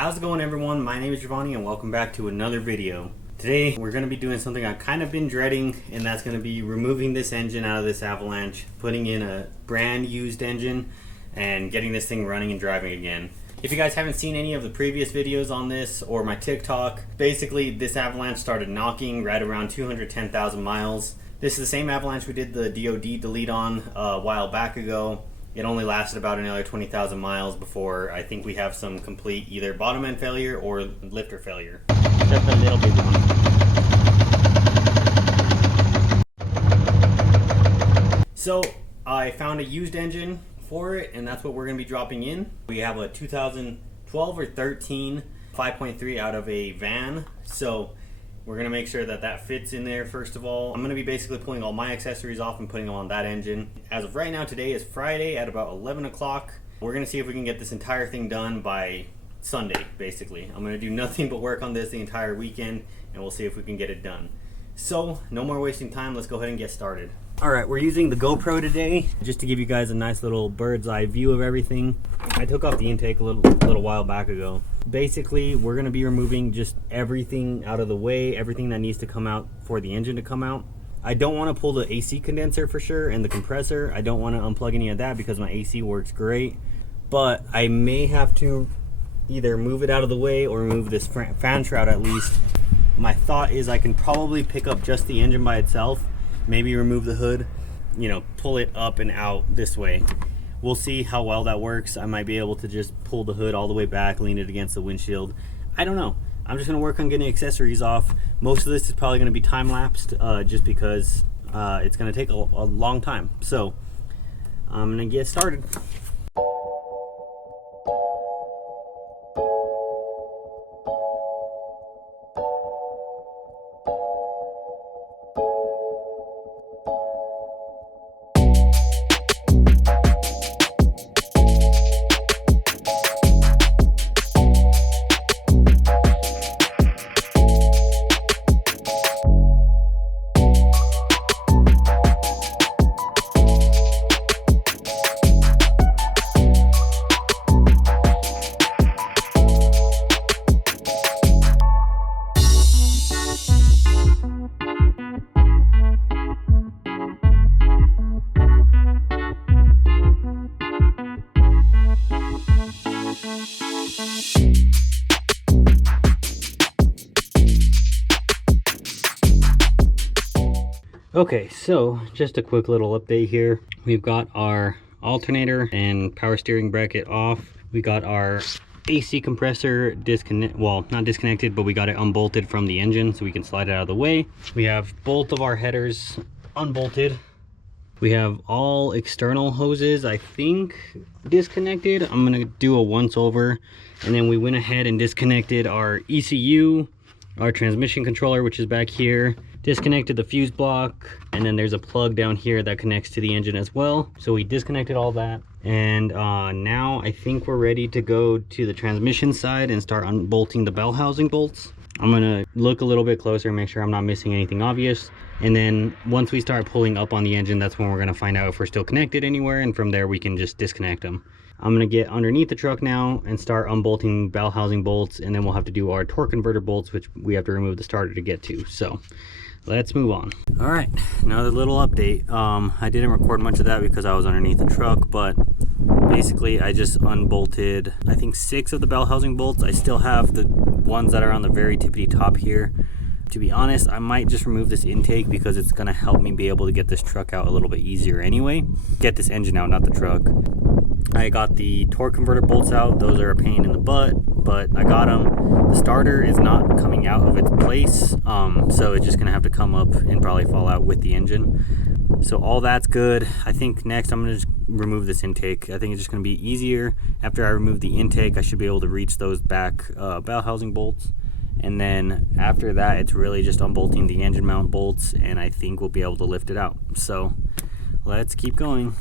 How's it going, everyone? My name is Giovanni and welcome back to another video. Today we're going to be doing something I've kind of been dreading, and that's going to be removing this engine out of this Avalanche, putting in a brand used engine and getting this thing running and driving again. If you guys haven't seen any of the previous videos on this or my TikTok, basically this Avalanche started knocking right around 210,000 miles. This is the same Avalanche we did the DOD delete on a while back ago. It only lasted about another 20,000 miles before I think we have some complete either bottom end failure or lifter failure. Just a little bit long. So I found a used engine for it, and that's what we're going to be dropping in. We have a 2012 or 13 5.3 out of a van, so we're going to make sure that that fits in there. First of all, I'm going to be basically pulling all my accessories off and putting them on that engine. As of right now, today is Friday at about 11 o'clock. We're going to see if we can get this entire thing done by Sunday, basically. I'm going to do nothing but work on this the entire weekend, and we'll see if we can get it done. So, no more wasting time. Let's go ahead and get started. Alright, we're using the GoPro today just to give you guys a nice little bird's eye view of everything. I took off the intake a little while back ago. Basically, we're going to be removing just everything out of the way, everything that needs to come out for the engine to come out. I don't want to pull the AC condenser for sure and the compressor. I don't want to unplug any of that because my AC works great. But I may have to either move it out of the way or remove this fan shroud at least. My thought is I can probably pick up just the engine by itself. Maybe remove the hood, pull it up and out this way. We'll see how well that works. I might be able to just pull the hood all the way back, lean it against the windshield. I don't know. I'm just gonna work on getting accessories off. Most of this is probably gonna be time-lapsed just because it's gonna take a long time. So I'm gonna get started. Okay, so just a quick little update here. We've got our alternator and power steering bracket off. We got our AC compressor not disconnected, but we got it unbolted from the engine so we can slide it out of the way. We have both of our headers unbolted. We have all external hoses, I think, disconnected. I'm gonna do a once over, and then we went ahead and disconnected our ECU, our transmission controller, which is back here, disconnected the fuse block, and then there's a plug down here that connects to the engine as well. So we disconnected all that, and now I think we're ready to go to the transmission side and start unbolting the bell housing bolts. I'm gonna look a little bit closer and make sure I'm not missing anything obvious, and then once we start pulling up on the engine, that's when we're gonna find out if we're still connected anywhere, and from there we can just disconnect them. I'm gonna get underneath the truck now and start unbolting bell housing bolts, and then we'll have to do our torque converter bolts, which we have to remove the starter to get to. So let's move on. All right, another little update. I didn't record much of that because I was underneath the truck, but basically I just unbolted, I think, 6 of the bell housing bolts. I still have the ones that are on the very tippity top here. To be honest, I might just remove this intake because it's gonna help me be able to get this truck out a little bit easier anyway. Get this engine out, not the truck. I got the torque converter bolts out. Those are a pain in the butt, but I got them. The starter is not coming out of its place, so it's just gonna have to come up and probably fall out with the engine. So all that's good. I think next I'm gonna just remove this intake. I think it's just gonna be easier. After I remove the intake, I should be able to reach those back bell housing bolts. And then after that, it's really just unbolting the engine mount bolts, and I think we'll be able to lift it out. So let's keep going.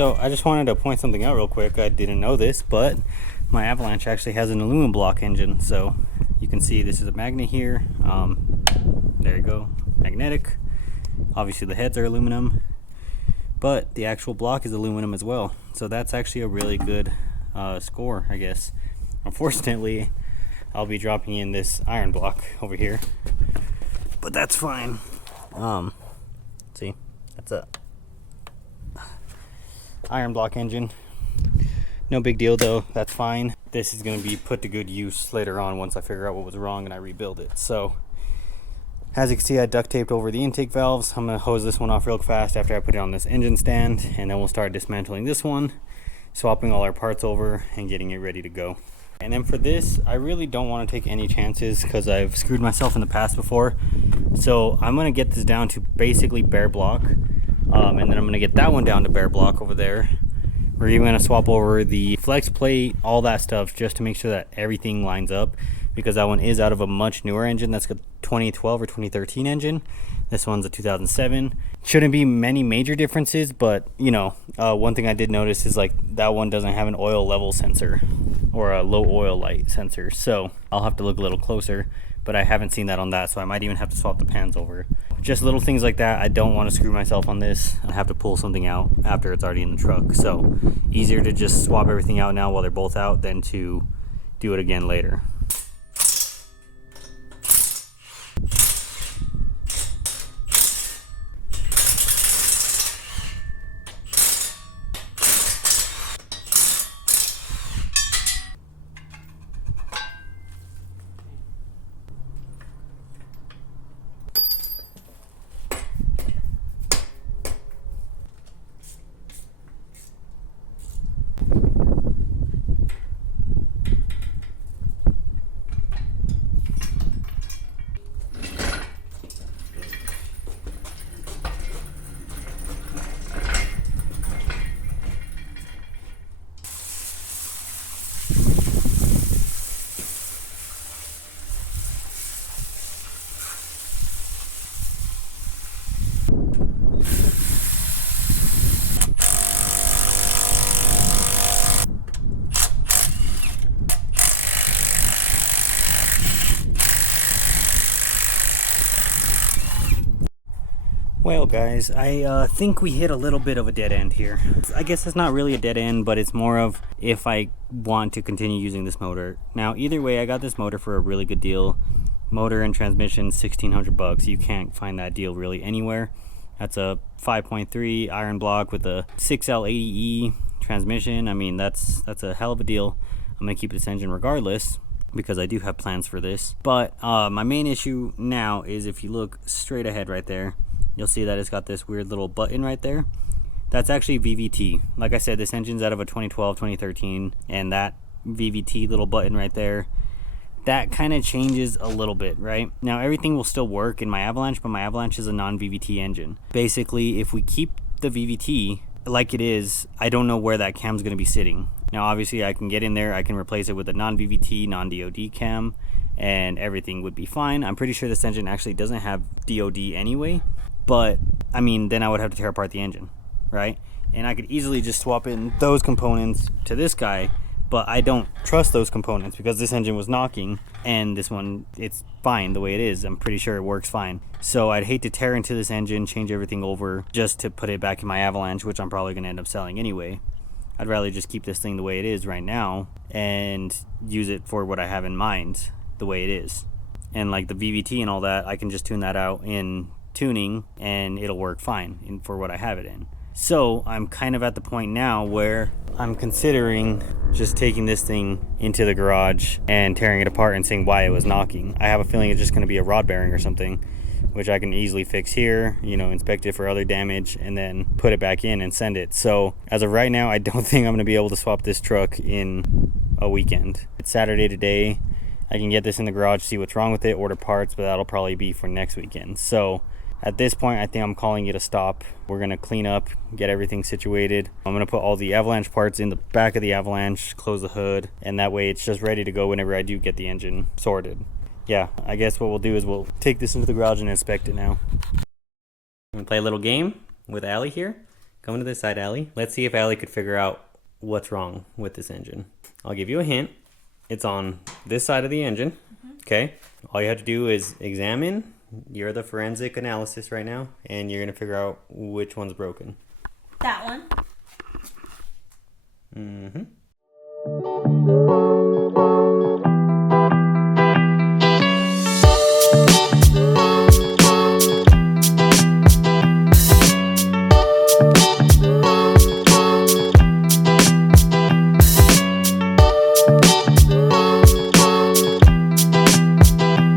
So I just wanted to point something out real quick. I didn't know this, but my Avalanche actually has an aluminum block engine. So you can see this is a magnet here. There you go, magnetic. Obviously the heads are aluminum, but the actual block is aluminum as well. So that's actually a really good score, I guess. Unfortunately, I'll be dropping in this iron block over here, but that's fine. See, that's a iron block engine. No big deal though, that's fine. This is going to be put to good use later on once I figure out what was wrong and I rebuild it. So as you can see, I duct taped over the intake valves. I'm going to hose this one off real fast after I put it on this engine stand, and then we'll start dismantling this one, swapping all our parts over and getting it ready to go. And then for this, I really don't want to take any chances because I've screwed myself in the past before. So I'm going to get this down to basically bare block, and then I'm going to get that one down to bare block over there. We're even going to swap over the flex plate, all that stuff, just to make sure that everything lines up, because that one is out of a much newer engine. That's a 2012 or 2013 engine. This one's a 2007. Shouldn't be many major differences, but you know, one thing I did notice is like that one doesn't have an oil level sensor or a low oil light sensor, so I'll have to look a little closer, but I haven't seen that on that, so I might even have to swap the pans over. Just little things like that. I don't want to screw myself on this. I have to pull something out after it's already in the truck, so easier to just swap everything out now while they're both out than to do it again later. Well guys, I think we hit a little bit of a dead end here. I guess it's not really a dead end, but it's more of if I want to continue using this motor. Now either way, I got this motor for a really good deal. Motor and transmission, 1,600 bucks. You can't find that deal really anywhere. That's a 5.3 iron block with a 6L80E transmission. I mean, that's a hell of a deal. I'm gonna keep this engine regardless, because I do have plans for this. But my main issue now is if you look straight ahead right there, you'll see that it's got this weird little button right there. That's actually VVT. Like I said, this engine's out of a 2012, 2013, and that VVT little button right there, that kind of changes a little bit, right? Now everything will still work in my Avalanche, but my Avalanche is a non-VVT engine. Basically, if we keep the VVT like it is, I don't know where that cam's going to be sitting. Now obviously I can get in there, I can replace it with a non-VVT, non-DOD cam, and everything would be fine. I'm pretty sure this engine actually doesn't have DOD anyway, but I mean, then I would have to tear apart the engine, right? And I could easily just swap in those components to this guy, but I don't trust those components because this engine was knocking, and this one, it's fine the way it is. I'm pretty sure it works fine. So I'd hate to tear into this engine, change everything over just to put it back in my Avalanche, which I'm probably going to end up selling anyway. I'd rather just keep this thing the way it is right now and use it for what I have in mind the way it is. And like the VVT and all that, I can just tune that out in tuning and it'll work fine for what I have it in. So I'm kind of at the point now where I'm considering just taking this thing into the garage and tearing it apart and seeing why it was knocking. I have a feeling it's just going to be a rod bearing or something, which I can easily fix here, you know, inspect it for other damage, and then put it back in and send it. So as of right now, I don't think I'm going to be able to swap this truck in a weekend. It's Saturday today. I can get this in the garage, see what's wrong with it, order parts, but that'll probably be for next weekend. So at this point, I think I'm calling it a stop. We're going to clean up, get everything situated. I'm going to put all the Avalanche parts in the back of the Avalanche, close the hood, and that way it's just ready to go whenever I do get the engine sorted. Yeah, I guess what we'll do is we'll take this into the garage and inspect it now. I'm going to play a little game with Allie here. Come to this side, Allie. Let's see if Allie could figure out what's wrong with this engine. I'll give you a hint. It's on this side of the engine. Okay. All you have to do is examine. You're the forensic analysis right now, and you're gonna figure out which one's broken. That one. Mm-hmm.